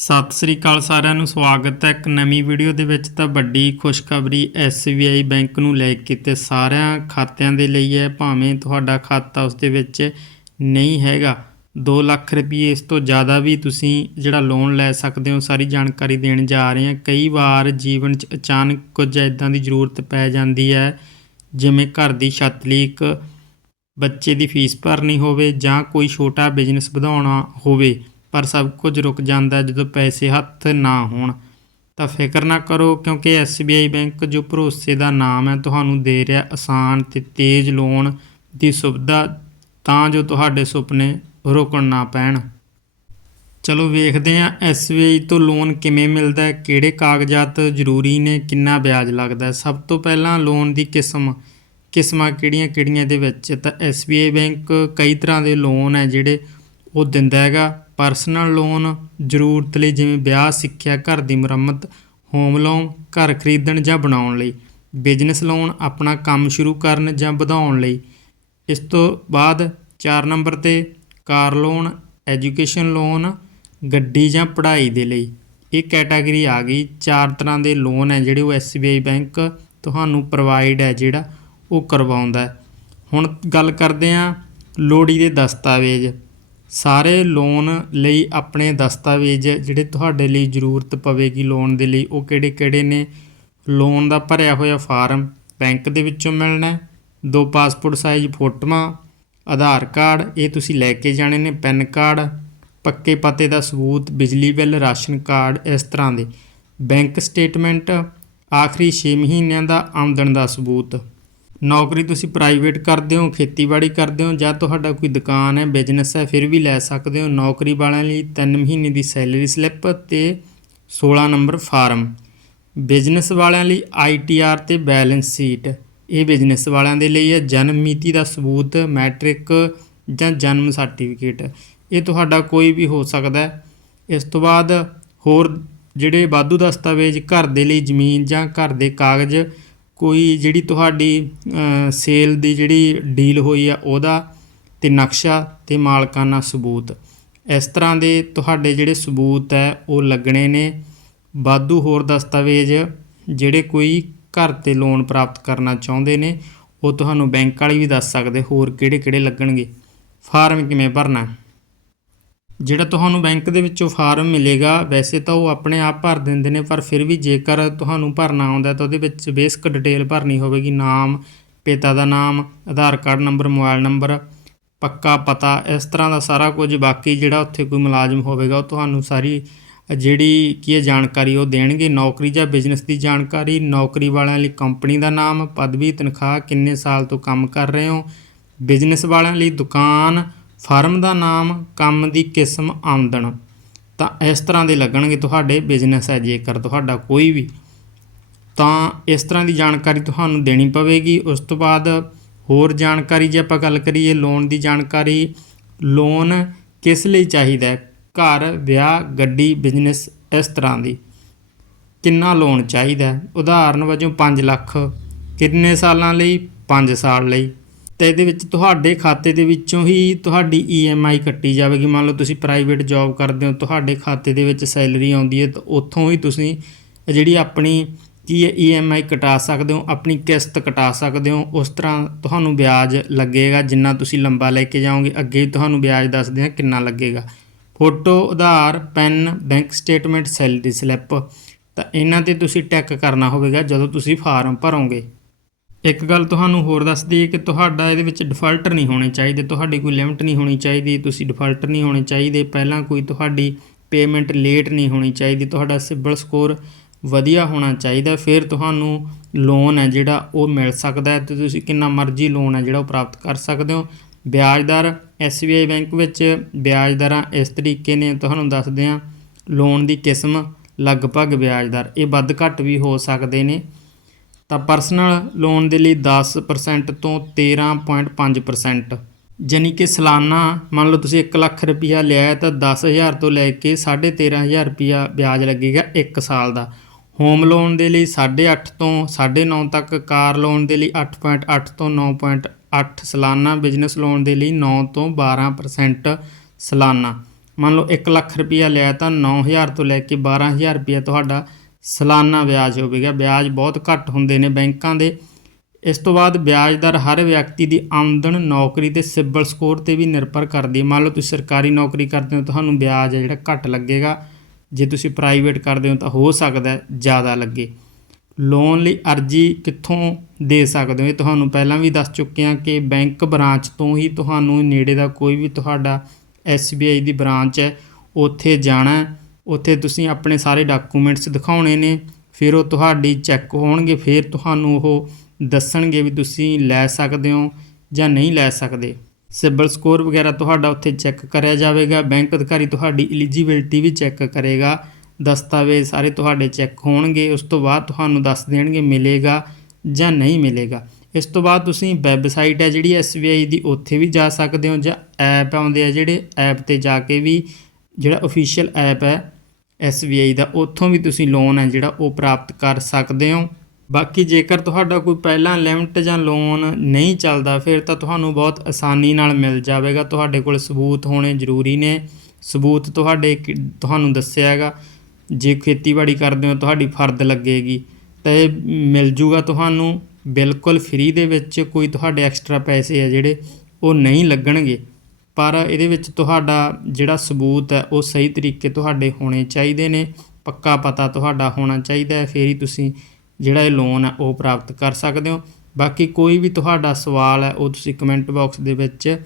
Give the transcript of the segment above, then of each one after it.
ਸਤਿ ਸ੍ਰੀ ਅਕਾਲ ਸਾਰਿਆਂ ਨੂੰ, ਸਵਾਗਤ ਹੈ ਇੱਕ ਨਵੀਂ ਵੀਡੀਓ ਦੇ ਵਿੱਚ। ਤਾਂ ਵੱਡੀ ਖੁਸ਼ਖਬਰੀ SBI ਬੈਂਕ ਨੂੰ ਲੈ ਕੇ ਤੇ ਸਾਰਿਆਂ ਖਾਤਿਆਂ ਦੇ ਲਈ ਹੈ। ਭਾਵੇਂ ਤੁਹਾਡਾ ਖਾਤਾ ਉਸ ਦੇ ਵਿੱਚ ਨਹੀਂ ਹੈਗਾ 2 ਲੱਖ ਰੁਪਏ ਇਸ ਤੋਂ ਜ਼ਿਆਦਾ ਵੀ ਤੁਸੀਂ ਜਿਹੜਾ ਲੋਨ ਲੈ ਸਕਦੇ ਹੋ, ਸਾਰੀ ਜਾਣਕਾਰੀ ਦੇਣ ਜਾ ਰਹੇ ਹਾਂ। ਕਈ ਵਾਰ ਜੀਵਨ 'ਚ ਅਚਾਨਕ ਕੁਝ ਇਦਾਂ ਦੀ ਜ਼ਰੂਰਤ ਪੈ ਜਾਂਦੀ ਹੈ, ਜਿਵੇਂ ਘਰ ਦੀ ਛੱਤ ਲੀਕ ਬੱਚੇ ਦੀ ਫੀਸ ਭਰਨੀ ਹੋਵੇ ਜਾਂ ਕੋਈ ਛੋਟਾ ਬਿਜ਼ਨਸ ਵਧਾਉਣਾ ਹੋਵੇ। ਪਰ ਸਭ ਕੁਝ ਰੁਕ ਜਾਂਦਾ ਜਦੋਂ ਪੈਸੇ ਹੱਥ ਨਾ ਹੋਣ। ਤਾਂ ਫਿਕਰ ਨਾ ਕਰੋ, ਕਿਉਂਕਿ SBI ਬੈਂਕ ਜੋ ਭਰੋਸੇ ਦਾ ਨਾਮ ਹੈ, ਤੁਹਾਨੂੰ ਦੇ ਰਿਹਾ ਆਸਾਨ ਤੇ ਤੇਜ਼ ਲੋਨ ਦੀ ਸੁਵਿਧਾ, ਤਾਂ ਜੋ ਤੁਹਾਡੇ ਸੁਪਨੇ ਰੁਕਣ ਨਾ ਪੈਣ। ਚਲੋ ਵੇਖਦੇ ਹਾਂ SBI ਤੋਂ ਲੋਨ ਕਿਵੇਂ ਮਿਲਦਾ ਹੈ, ਕਿਹੜੇ ਕਾਗਜ਼ਾਤ ਜ਼ਰੂਰੀ ਨੇ, ਕਿੰਨਾ ਵਿਆਜ ਲੱਗਦਾ ਹੈ। ਸਭ ਤੋਂ ਪਹਿਲਾਂ ਲੋਨ ਦੀ ਕਿਸਮ, ਕਿਸਮਾਂ ਕਿਹੜੀਆਂ-ਕਿਹੜੀਆਂ ਦੇ ਵਿੱਚ ਤਾਂ SBI ਬੈਂਕ ਕਈ ਤਰ੍ਹਾਂ ਦੇ ਲੋਨ ਹੈ ਜਿਹੜੇ ਉਹ ਦਿੰਦਾ ਹੈਗਾ। ਪਰਸਨਲ ਲੋਨ ਜ਼ਰੂਰਤ ਲਈ ਜਿਵੇਂ ਵਿਆਹ, ਸਿੱਖਿਆ, ਘਰ ਦੀ ਮੁਰੰਮਤ ਹੋਮ ਲੋਨ ਘਰ ਖਰੀਦਣ ਜਾਂ ਬਣਾਉਣ ਲਈ ਬਿਜ਼ਨਸ ਲੋਨ ਆਪਣਾ ਕੰਮ ਸ਼ੁਰੂ ਕਰਨ ਜਾਂ ਵਧਾਉਣ ਲਈ। ਇਸ ਤੋਂ ਬਾਅਦ 4 ਨੰਬਰ ਤੇ ਕਾਰ ਲੋਨ ਐਜੂਕੇਸ਼ਨ ਲੋਨ ਗੱਡੀ ਜਾਂ ਪੜ੍ਹਾਈ ਦੇ ਲਈ। ਇਹ ਕੈਟਾਗਰੀ ਆ ਗਈ। ਚਾਰ ਤਰ੍ਹਾਂ ਦੇ ਲੋਨ ਹੈ ਜਿਹੜੇ ਉਹ SBI ਬੈਂਕ ਤੁਹਾਨੂੰ ਪ੍ਰੋਵਾਈਡ ਹੈ ਜਿਹੜਾ ਉਹ ਕਰਵਾਉਂਦਾ ਹੁਣ ਗੱਲ ਕਰਦੇ ਹਾਂ ਲੋੜੀ ਦੇ ਦਸਤਾਵੇਜ਼। ਸਾਰੇ ਲੋਨ ਲਈ ਆਪਣੇ ਦਸਤਾਵੇਜ਼ ਜਿਹੜੇ ਤੁਹਾਡੇ ਲਈ ਜ਼ਰੂਰਤ ਪਵੇਗੀ ਲੋਨ ਦੇ ਲਈ, ਉਹ ਕਿਹੜੇ-ਕਿਹੜੇ ਨੇ? ਲੋਨ ਦਾ ਭਰਿਆ ਹੋਇਆ ਫਾਰਮ ਬੈਂਕ ਦੇ ਵਿੱਚੋਂ ਮਿਲਣਾ ਦੋ ਪਾਸਪੋਰਟ ਸਾਈਜ਼ ਫੋਟੋਆਂ, ਆਧਾਰ ਕਾਰਡ, ਇਹ ਤੁਸੀਂ ਲੈ ਕੇ ਜਾਣੇ ਨੇ, ਪੈਨ ਕਾਰਡ, ਪੱਕੇ ਪਤੇ ਦਾ ਸਬੂਤ, ਬਿਜਲੀ ਬਿੱਲ, ਰਾਸ਼ਨ ਕਾਰਡ, ਇਸ ਤਰ੍ਹਾਂ ਦੇ। ਬੈਂਕ ਸਟੇਟਮੈਂਟ, ਆਖਰੀ 6 ਮਹੀਨਿਆਂ ਦਾ ਆਮਦਨ ਦਾ ਸਬੂਤ। ਨੌਕਰੀ ਤੁਸੀਂ ਪ੍ਰਾਈਵੇਟ ਕਰਦੇ ਹੋ, ਖੇਤੀਬਾੜੀ ਕਰਦੇ ਹੋ ਜਾਂ ਤੁਹਾਡਾ ਕੋਈ ਦੁਕਾਨ ਹੈ, ਬਿਜ਼ਨਸ ਹੈ, ਫਿਰ ਵੀ ਲੈ ਸਕਦੇ ਹੋ। ਨੌਕਰੀ ਵਾਲਿਆਂ ਲਈ 3 ਮਹੀਨੇ ਦੀ ਸੈਲਰੀ ਸਲਿੱਪ ਤੇ 16 ਨੰਬਰ ਫਾਰਮ। ਬਿਜ਼ਨਸ ਵਾਲਿਆਂ ਲਈ ਆਈਟੀਆਰ ਤੇ ਬੈਲੈਂਸ ਸ਼ੀਟ। ਇਹ ਬਿਜ਼ਨਸ ਵਾਲਿਆਂ ਦੇ ਲਈ ਹੈ, ਜਨਮ ਮਿਤੀ ਦਾ ਸਬੂਤ, ਮੈਟ੍ਰਿਕ ਜਾਂ ਜਨਮ ਸਰਟੀਫਿਕੇਟ। ਇਹ ਤੁਹਾਡਾ ਕੋਈ ਵੀ ਹੋ ਸਕਦਾ ਹੈ। ਇਸ ਤੋਂ ਬਾਅਦ ਹੋਰ ਜਿਹੜੇ ਵਾਧੂ ਦਸਤਾਵੇਜ਼ ਘਰ ਦੇ ਲਈ ਜ਼ਮੀਨ ਜਾਂ ਘਰ ਦੇ ਕਾਗਜ਼ ਕੋਈ ਜਿਹੜੀ ਤੁਹਾਡੀ ਸੇਲ ਦੀ ਜਿਹੜੀ ਡੀਲ ਹੋਈ ਆ, ਉਹਦਾ ਤੇ ਨਕਸ਼ਾ ਤੇ ਮਾਲਕਾਨਾ ਸਬੂਤ। ਇਸ ਤਰ੍ਹਾਂ ਦੇ ਤੁਹਾਡੇ ਜਿਹੜੇ ਸਬੂਤ ਹੈ, ਉਹ ਲੱਗਣੇ ਨੇ। ਵਾਧੂ ਹੋਰ ਦਸਤਾਵੇਜ਼ ਜਿਹੜੇ ਕੋਈ ਘਰ ਤੇ ਲੋਨ ਪ੍ਰਾਪਤ ਕਰਨਾ ਚਾਹੁੰਦੇ ਨੇ, ਉਹ ਤੁਹਾਨੂੰ ਬੈਂਕ ਵਾਲੀ ਵੀ ਦੱਸ ਸਕਦੇ ਹੋਰ ਕਿਹੜੇ-ਕਿਹੜੇ ਲੱਗਣਗੇ। ਫਾਰਮ ਕਿਵੇਂ ਭਰਨਾ ਜਿਹੜਾ ਤੁਹਾਨੂੰ ਬੈਂਕ ਦੇ ਵਿੱਚੋਂ ਫਾਰਮ ਮਿਲੇਗਾ, ਵੈਸੇ ਤਾਂ ਉਹ ਆਪਣੇ ਆਪ ਭਰ ਦਿੰਦੇ ਨੇ, ਪਰ ਫਿਰ ਵੀ ਜੇਕਰ ਤੁਹਾਨੂੰ ਭਰਨਾ ਆਉਂਦਾ ਤਾਂ ਉਹਦੇ ਵਿੱਚ ਬੇਸਿਕ ਡਿਟੇਲ ਭਰਨੀ ਹੋਵੇਗੀ। ਨਾਮ, ਪਿਤਾ ਦਾ ਨਾਮ, Aadhaar card number, mobile number, ਪੱਕਾ ਪਤਾ, ਇਸ ਤਰ੍ਹਾਂ ਦਾ ਸਾਰਾ ਕੁਝ ਬਾਕੀ ਜਿਹੜਾ ਉੱਥੇ ਕੋਈ ਮੁਲਾਜ਼ਮ ਹੋਵੇਗਾ, ਉਹ ਤੁਹਾਨੂੰ ਸਾਰੀ ਜਿਹੜੀ ਕੀ ਹੈ ਜਾਣਕਾਰੀ ਉਹ ਦੇਣਗੇ। ਨੌਕਰੀ ਜਾਂ ਬਿਜ਼ਨਸ ਦੀ ਜਾਣਕਾਰੀ, ਨੌਕਰੀ ਵਾਲਿਆਂ ਲਈ ਕੰਪਨੀ ਦਾ ਨਾਮ, ਪਦਵੀ, ਤਨਖਾਹ, ਕਿੰਨੇ ਸਾਲ ਤੋਂ ਕੰਮ ਕਰ ਰਹੇ ਹੋ, ਬਿਜ਼ਨਸ ਵਾਲਿਆਂ ਲਈ ਦੁਕਾਨ ਫਰਮ ਦਾ ਨਾਮ ਕੰਮ ਦੀ ਕਿਸਮ ਆਮਦਨ। ਤਾਂ ਇਸ ਤਰ੍ਹਾਂ ਦੇ ਲੱਗਣਗੇ ਤੁਹਾਡੇ ਬਿਜ਼ਨਸ ਹੈ, ਜੇਕਰ ਤੁਹਾਡਾ ਕੋਈ ਵੀ। ਤਾਂ ਇਸ ਤਰ੍ਹਾਂ ਦੀ ਜਾਣਕਾਰੀ ਤੁਹਾਨੂੰ ਦੇਣੀ ਪਵੇਗੀ। ਉਸ ਤੋਂ ਬਾਅਦ ਹੋਰ ਜਾਣਕਾਰੀ ਜੇ ਆਪਾਂ ਗੱਲ ਕਰੀਏ ਲੋਨ ਦੀ ਜਾਣਕਾਰੀ ਲੋਨ ਕਿਸ ਲਈ ਚਾਹੀਦਾ ਹੈ? ਘਰ, ਵਿਆਹ, ਗੱਡੀ ਬਿਜ਼ਨਸ ਇਸ ਤਰ੍ਹਾਂ ਦੀ। ਕਿੰਨਾ ਲੋਨ ਚਾਹੀਦਾ ਉਦਾਹਰਨ ਵਜੋਂ 5 ਲੱਖ। ਕਿੰਨੇ ਸਾਲਾਂ ਲਈ? 5 ਸਾਲ ਲਈ। ਤਾਂ ਇਹਦੇ ਵਿੱਚ ਤੁਹਾਡੇ ਖਾਤੇ ਦੇ ਵਿੱਚੋਂ ਹੀ ਤੁਹਾਡੀ EMI ਕੱਟੀ ਜਾਵੇਗੀ। ਮੰਨ ਲਓ ਤੁਸੀਂ ਪ੍ਰਾਈਵੇਟ ਜੌਬ ਕਰਦੇ ਹੋ, ਤੁਹਾਡੇ ਖਾਤੇ ਦੇ ਵਿੱਚ ਸੈਲਰੀ ਆਉਂਦੀ ਹੈ, ਤਾਂ ਉੱਥੋਂ ਹੀ ਤੁਸੀਂ ਜਿਹੜੀ ਆਪਣੀ ਕੀ ਹੈ EMI ਕਟਾ ਸਕਦੇ ਹੋ, ਆਪਣੀ ਕਿਸ਼ਤ ਕਟਾ ਸਕਦੇ ਹੋ। ਉਸ ਤਰ੍ਹਾਂ ਤੁਹਾਨੂੰ ਵਿਆਜ ਲੱਗੇਗਾ, ਜਿੰਨਾ ਤੁਸੀਂ ਲੰਬਾ ਲੈ ਕੇ ਜਾਓਗੇ। ਅੱਗੇ ਤੁਹਾਨੂੰ ਵਿਆਜ ਦੱਸਦੇ ਹਾਂ ਕਿੰਨਾ ਲੱਗੇਗਾ। Photo, Aadhaar, PAN, bank statement, salary slip. ਤਾਂ ਇਹਨਾਂ ਤੇ ਤੁਸੀਂ ਟੈਕ ਕਰਨਾ ਹੋਵੇਗਾ ਜਦੋਂ ਤੁਸੀਂ ਫਾਰਮ ਭਰੋਗੇ। ਇੱਕ ਗੱਲ ਤੁਹਾਨੂੰ ਹੋਰ ਦੱਸ ਦਈਏ ਕਿ ਤੁਹਾਡਾ ਇਹਦੇ ਵਿੱਚ ਡਿਫਾਲਟਰ ਨਹੀਂ ਹੋਣੇ ਚਾਹੀਦੇ, ਤੁਹਾਡੀ ਕੋਈ ਲਿਮਟ ਨਹੀਂ ਹੋਣੀ ਚਾਹੀਦੀ, ਤੁਸੀਂ ਡਿਫਾਲਟਰ ਨਹੀਂ ਹੋਣੇ ਚਾਹੀਦੇ, ਪਹਿਲਾਂ ਕੋਈ ਤੁਹਾਡੀ ਪੇਮੈਂਟ ਲੇਟ ਨਹੀਂ ਹੋਣੀ ਚਾਹੀਦੀ, ਤੁਹਾਡਾ ਸਿਬਲ ਸਕੋਰ ਵਧੀਆ ਹੋਣਾ ਚਾਹੀਦਾ, ਫਿਰ ਤੁਹਾਨੂੰ ਲੋਨ ਹੈ ਜਿਹੜਾ ਉਹ ਮਿਲ ਸਕਦਾ ਹੈ ਤੇ ਤੁਸੀਂ ਕਿੰਨਾ ਮਰਜ਼ੀ ਲੋਨ ਹੈ ਜਿਹੜਾ ਉਹ ਪ੍ਰਾਪਤ ਕਰ ਸਕਦੇ ਹੋ। ਵਿਆਜ ਦਰ SBI ਬੈਂਕ ਵਿੱਚ ਵਿਆਜ ਦਰਾਂ ਇਸ ਤਰੀਕੇ ਨੇ, ਤੁਹਾਨੂੰ ਦੱਸਦੇ ਹਾਂ ਲੋਨ ਦੀ ਕਿਸਮ ਲਗਭਗ ਵਿਆਜ ਦਰ, ਇਹ ਵੱਧ ਘੱਟ ਵੀ ਹੋ ਸਕਦੇ ਨੇ। ਤਾਂ ਪਰਸਨਲ ਲੋਨ ਦੇ ਲਈ 10% ਤੋਂ 13.5% ਯਾਨੀ ਕਿ ਸਾਲਾਨਾ ਮੰਨ ਲਓ ਤੁਸੀਂ 1 ਲੱਖ ਰੁਪਇਆ ਲਿਆ ਹੈ ਤਾਂ 10000 ਤੋਂ ਲੈ ਕੇ 13500 ਰੁਪਇਆ ਵਿਆਜ ਲੱਗੇਗਾ 1 ਸਾਲ ਦਾ। ਹੋਮ ਲੋਨ ਦੇ ਲਈ 8.5 ਤੋਂ 9.5 ਤੱਕ, ਕਾਰ ਲੋਨ ਦੇ ਲਈ 8.8 ਤੋਂ 9.8 ਸਾਲਾਨਾ ਬਿਜ਼ਨਸ ਲੋਨ ਦੇ ਲਈ 9 ਤੋਂ 12% ਸਾਲਾਨਾ। ਮੰਨ ਲਓ 1 ਲੱਖ ਰੁਪਇਆ ਲਿਆ ਤਾਂ 9000 ਤੋਂ ਲੈ ਕੇ 12000 ਰੁਪਇਆ ਤੁਹਾਡਾ ਸਾਲਾਨਾ ਵਿਆਜ ਹੋਵੇਗਾ ਵਿਆਜ ਬਹੁਤ ਘੱਟ ਹੁੰਦੇ ਨੇ ਬੈਂਕਾਂ ਦੇ। ਇਸ ਤੋਂ ਬਾਅਦ ਵਿਆਜ ਦਰ ਹਰ ਵਿਅਕਤੀ ਦੀ ਆਮਦਨ ਨੌਕਰੀ ਤੇ ਸਿਬਲ ਸਕੋਰ ਤੇ ਵੀ ਨਿਰਭਰ ਕਰਦੀ ਹੈ। ਮੰਨ ਲਓ ਤੁਸੀਂ ਸਰਕਾਰੀ ਨੌਕਰੀ ਕਰਦੇ ਹੋ, ਤੁਹਾਨੂੰ ਵਿਆਜ ਹੈ ਜਿਹੜਾ ਘੱਟ ਲੱਗੇਗਾ। ਜੇ ਤੁਸੀਂ ਪ੍ਰਾਈਵੇਟ ਕਰਦੇ ਹੋ ਤਾਂ ਹੋ ਸਕਦਾ ਜ਼ਿਆਦਾ ਲੱਗੇ। ਲੋਨ ਲਈ ਅਰਜੀ ਕਿੱਥੋਂ ਦੇ ਸਕਦੇ ਹੋ? ਇਹ ਤੁਹਾਨੂੰ ਪਹਿਲਾਂ ਵੀ ਦੱਸ ਚੁੱਕੇ ਹਾਂ ਕਿ ਬੈਂਕ ਬ੍ਰਾਂਚ ਤੋਂ ਹੀ ਤੁਹਾਨੂੰ ਨੇੜੇ ਦਾ ਕੋਈ ਵੀ ਤੁਹਾਡਾ SBI ਦੀ ਬ੍ਰਾਂਚ ਹੈ, ਉੱਥੇ ਜਾਣਾ ਉੱਥੇ ਤੁਸੀਂ ਆਪਣੇ ਸਾਰੇ ਡਾਕੂਮੈਂਟਸ ਦਿਖਾਉਣੇ ਨੇ, ਫਿਰ ਉਹ ਤੁਹਾਡੀ ਚੈੱਕ ਹੋਣਗੇ, ਫਿਰ ਤੁਹਾਨੂੰ ਉਹ ਦੱਸਣਗੇ ਵੀ ਤੁਸੀਂ ਲੈ ਸਕਦੇ ਹੋ ਜਾਂ ਨਹੀਂ ਲੈ ਸਕਦੇ। ਸਿਬਲ ਸਕੋਰ ਵਗੈਰਾ ਤੁਹਾਡਾ ਉੱਥੇ ਚੈੱਕ ਕਰਿਆ ਜਾਵੇਗਾ, ਬੈਂਕ ਅਧਿਕਾਰੀ ਤੁਹਾਡੀ ਐਲੀਜੀਬਿਲਟੀ ਵੀ ਚੈੱਕ ਕਰੇਗਾ, ਦਸਤਾਵੇਜ਼ ਸਾਰੇ ਤੁਹਾਡੇ ਚੈੱਕ ਹੋਣਗੇ, ਉਸ ਤੋਂ ਬਾਅਦ ਤੁਹਾਨੂੰ ਦੱਸ ਦੇਣਗੇ ਮਿਲੇਗਾ ਜਾਂ ਨਹੀਂ ਮਿਲੇਗਾ। ਇਸ ਤੋਂ ਬਾਅਦ ਤੁਸੀਂ ਵੈਬਸਾਈਟ ਹੈ ਜਿਹੜੀ SBI ਦੀ, ਉੱਥੇ ਵੀ ਜਾ ਸਕਦੇ ਹੋ ਜਾਂ ਐਪ ਆਉਂਦੇ ਆ ਜਿਹੜੇ ਐਪ ਤੇ ਜਾ ਕੇ ਵੀ ਜਿਹੜਾ ਅਫੀਸ਼ੀਅਲ ਐਪ ਹੈ SBI ਦਾ, ਉੱਥੋਂ ਵੀ ਤੁਸੀਂ ਲੋਨ ਹੈ ਜਿਹੜਾ ਉਹ ਪ੍ਰਾਪਤ ਕਰ ਸਕਦੇ ਹੋ। ਬਾਕੀ ਜੇਕਰ ਤੁਹਾਡਾ ਕੋਈ ਪਹਿਲਾਂ ਲਿਮਟ ਜਾਂ ਲੋਨ ਨਹੀਂ ਚੱਲਦਾ, ਫਿਰ ਤਾਂ ਤੁਹਾਨੂੰ ਬਹੁਤ ਆਸਾਨੀ ਨਾਲ ਮਿਲ ਜਾਵੇਗਾ। ਤੁਹਾਡੇ ਕੋਲ ਸਬੂਤ ਹੋਣੇ ਜ਼ਰੂਰੀ ਨੇ। ਸਬੂਤ ਤੁਹਾਡੇ ਕਿ- ਤੁਹਾਨੂੰ ਦੱਸਿਆ ਹੈਗਾ। ਜੇ ਖੇਤੀਬਾੜੀ ਕਰਦੇ ਹੋ, ਤੁਹਾਡੀ ਫਰਦ ਲੱਗੇਗੀ। ਤਾਂ ਇਹ ਮਿਲ ਜੂਗਾ ਤੁਹਾਨੂੰ ਬਿਲਕੁਲ ਫ੍ਰੀ ਦੇ ਵਿੱਚ। ਕੋਈ ਤੁਹਾਡੇ ਐਕਸਟਰਾ ਪੈਸੇ ਆ ਜਿਹੜੇ ਉਹ ਨਹੀਂ ਲੱਗਣਗੇ। ਪਰ ਇਹਦੇ ਵਿੱਚ ਤੁਹਾਡਾ ਜਿਹੜਾ ਸਬੂਤ ਹੈ, ਉਹ ਸਹੀ ਤਰੀਕੇ ਤੁਹਾਡੇ ਹੋਣੇ ਚਾਹੀਦੇ ਨੇ। ਪੱਕਾ ਪਤਾ ਤੁਹਾਡਾ ਹੋਣਾ ਚਾਹੀਦਾ ਫਿਰ ਹੀ ਤੁਸੀਂ ਜਿਹੜਾ ਇਹ ਲੋਨ ਹੈ, ਉਹ ਪ੍ਰਾਪਤ ਕਰ ਸਕਦੇ ਹੋ। ਬਾਕੀ ਕੋਈ ਵੀ ਤੁਹਾਡਾ ਸਵਾਲ ਹੈ, ਉਹ ਤੁਸੀਂ ਕਮੈਂਟ ਬਾਕਸ ਦੇ ਵਿੱਚ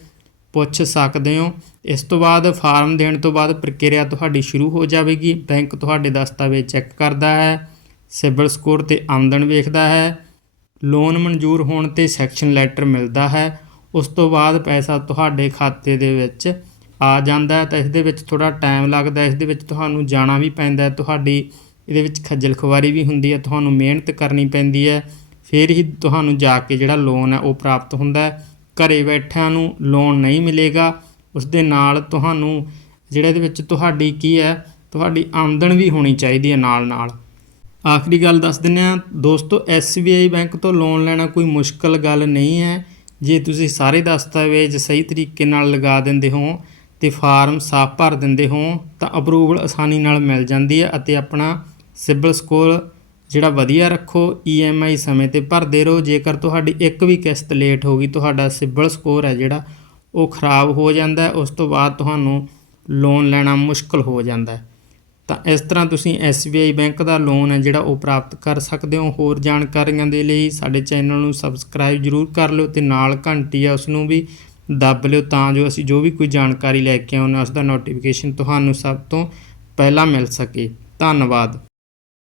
ਪੁੱਛ ਸਕਦੇ ਹੋ। ਇਸ ਤੋਂ ਬਾਅਦ ਫਾਰਮ ਦੇਣ ਤੋਂ ਬਾਅਦ ਪ੍ਰਕਿਰਿਆ ਤੁਹਾਡੀ ਸ਼ੁਰੂ ਹੋ ਜਾਵੇਗੀ। ਬੈਂਕ ਤੁਹਾਡੇ ਦਸਤਾਵੇਜ਼ ਚੈੱਕ ਕਰਦਾ ਹੈ, ਸਿਬਲ ਸਕੋਰ ਤੇ ਆਮਦਨ ਵੇਖਦਾ ਹੈ। ਲੋਨ ਮਨਜ਼ੂਰ ਹੋਣ ਤੇ ਸੈਕਸ਼ਨ ਲੈਟਰ ਮਿਲਦਾ ਹੈ। ਉਸ ਤੋਂ ਬਾਅਦ ਪੈਸਾ ਤੁਹਾਡੇ ਖਾਤੇ ਦੇ ਵਿੱਚ ਆ ਜਾਂਦਾ ਹੈ ਤਾਂ ਇਸ ਦੇ ਵਿੱਚ ਥੋੜਾ ਟਾਈਮ ਲੱਗਦਾ ਇਸ ਦੇ ਵਿੱਚ ਤੁਹਾਨੂੰ ਜਾਣਾ ਵੀ ਪੈਂਦਾ ਤੁਹਾਡੀ ਇਹਦੇ ਵਿੱਚ ਖੱਜਲ ਖੁਆਰੀ ਵੀ ਹੁੰਦੀ ਹੈ, ਤੁਹਾਨੂੰ ਮਿਹਨਤ ਕਰਨੀ ਪੈਂਦੀ ਹੈ, ਫਿਰ ਹੀ ਤੁਹਾਨੂੰ ਜਾ ਕੇ ਜਿਹੜਾ ਲੋਨ ਹੈ ਉਹ ਪ੍ਰਾਪਤ ਹੁੰਦਾ ਹੈ। ਘਰੇ ਬੈਠਿਆਂ ਨੂੰ ਲੋਨ ਨਹੀਂ ਮਿਲੇਗਾ, ਉਸ ਦੇ ਨਾਲ ਤੁਹਾਨੂੰ ਜਿਹੜਾ ਇਹਦੇ ਵਿੱਚ ਤੁਹਾਡੀ ਕੀ ਹੈ, ਤੁਹਾਡੀ ਆਮਦਨ ਵੀ ਹੋਣੀ ਚਾਹੀਦੀ ਹੈ ਨਾਲ ਨਾਲ ਆਖਰੀ ਗੱਲ ਦੱਸ ਦਿੰਦੇ ਹਾਂ, ਦੋਸਤੋ SBI ਬੈਂਕ ਤੋਂ ਲੋਨ ਲੈਣਾ ਕੋਈ ਮੁਸ਼ਕਲ ਗੱਲ ਨਹੀਂ ਹੈ। ਜੇ ਤੁਸੀਂ ਸਾਰੇ ਦਸਤਾਵੇਜ਼ ਸਹੀ ਤਰੀਕੇ ਨਾਲ ਲਗਾ ਦਿੰਦੇ ਹੋ ਤੇ ਫਾਰਮ ਸਾਫ਼ ਭਰ ਦਿੰਦੇ ਹੋ, ਤਾਂ ਅਪਰੂਵਲ ਆਸਾਨੀ ਨਾਲ ਮਿਲ ਜਾਂਦੀ ਹੈ ਅਤੇ ਆਪਣਾ ਸਿਬਲ ਸਕੋਰ ਜਿਹੜਾ ਵਧੀਆ ਰੱਖੋ EMI ਸਮੇਂ ਤੇ ਭਰਦੇ ਰਹੋ। ਜੇਕਰ ਤੁਹਾਡੀ ਇੱਕ ਵੀ ਕਿਸ਼ਤ ਲੇਟ ਹੋ ਗਈ, ਤੁਹਾਡਾ ਸਿਬਲ ਸਕੋਰ ਹੈ ਜਿਹੜਾ, ਉਹ ਖਰਾਬ ਹੋ ਜਾਂਦਾ ਉਸ ਤੋਂ ਬਾਅਦ ਤੁਹਾਨੂੰ ਲੋਨ ਲੈਣਾ ਮੁਸ਼ਕਲ ਹੋ ਜਾਂਦਾ ਹੈ। ਤਾਂ ਇਸ ਤਰ੍ਹਾਂ ਤੁਸੀਂ SBI ਬੈਂਕ ਦਾ ਲੋਨ ਹੈ ਜਿਹੜਾ ਉਹ ਪ੍ਰਾਪਤ ਕਰ ਸਕਦੇ ਹੋ। ਹੋਰ ਜਾਣਕਾਰੀਆਂ ਦੇ ਲਈ ਸਾਡੇ ਚੈਨਲ ਨੂੰ ਸਬਸਕ੍ਰਾਈਬ ਜਰੂਰ ਕਰ ਲਿਓ ਤੇ ਨਾਲ ਘੰਟੀ ਆ ਉਸ ਨੂੰ ਵੀ ਦੱਬ ਲਿਓ ਤਾਂ ਜੋ ਅਸੀਂ ਜੋ ਵੀ ਕੋਈ ਜਾਣਕਾਰੀ ਲੈ ਕੇ ਆਉਣਾ ਹਾਂ ਉਸ ਦਾ ਨੋਟੀਫਿਕੇਸ਼ਨ ਤੁਹਾਨੂੰ ਸਭ ਤੋਂ ਪਹਿਲਾਂ ਮਿਲ ਸਕੇ। ਧੰਨਵਾਦ।